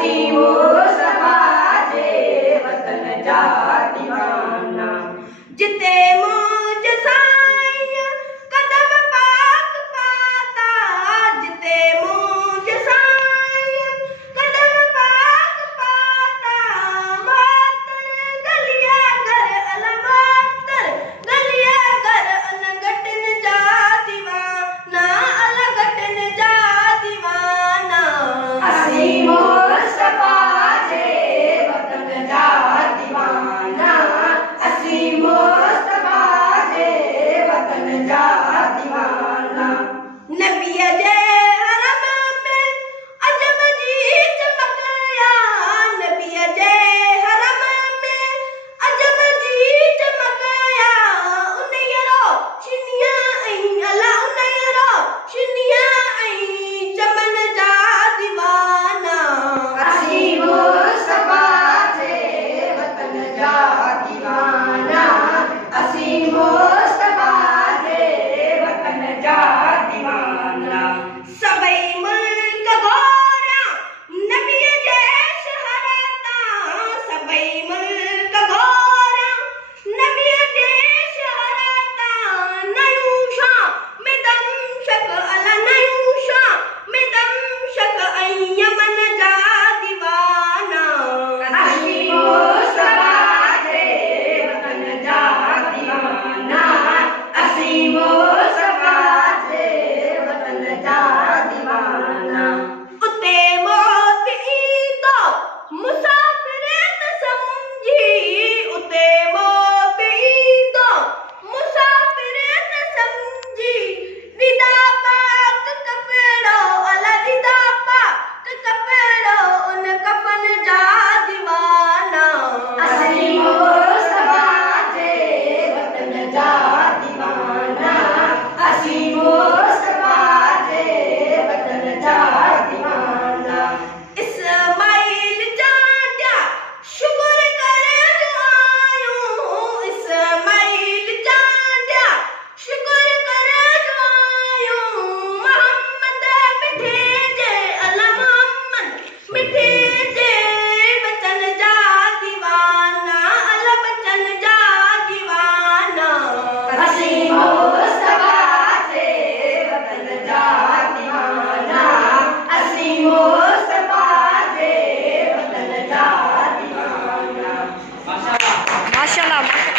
असी मुस्तफा जे वतन जा दीवाना। जिते मौज साईं कदम पाक पाता, जिते मौज साईं कदम पाक पाता। मातर गलिया घर अल मातर गलिया घर अल गटन जा दीवाना, अल गटन जा दीवाना। असी मुस्तफा जे वतन जा दीवाना, असी मुस्तफा जे वतन जा दीवाना। नबी जे हरम में अजब जी चमकया, नबी जे हरम में अजब जी चमकया। उनयरो शिनिया ऐं अला उनयरो शिनिया ऐं चमन जा दीवाना। असी मुस्तफा जे वतन जा दीवाना, असी मुस्तफा जे वतन जा दीवाना। सबई मुल्क घोरा नबी जे शहरता, सबई मुल्क घोरा नबी जे शहरता। नयूं शाह में दमशक अला नयूं शाह में दमशक ऐं यमन जा दीवाना। असी मुस्तफा जे वतन जा दीवाना, असी मुस्तफा जे वतन जा दीवाना। उते मौत ईंदो मुसाफिर त समझी, उते मौत ईंदो मुसाफिर त समझी। विदा पाक कपड़ो अला विदा पाक कपड़ो उन कफन जा दीवाना। असी मुस्तफा जे वतन जा दीवाना, असी मुस्तफा जे वतन जा दीवाना। इस्माइल जांडिया शुक्र करे जो आयूं, इस्माइल जांडिया शुक्र करे जो आयूं। मोहम्मद मिठे जे अला मोहम्मद मिठे जे वतन जा दीवाना, अला वतन जा दीवाना। असी मुस्तफा जे वतन जा दीवाना, असी मुस्तफा जे वतन जा दीवाना। माशाल्लाह माशाल्लाह।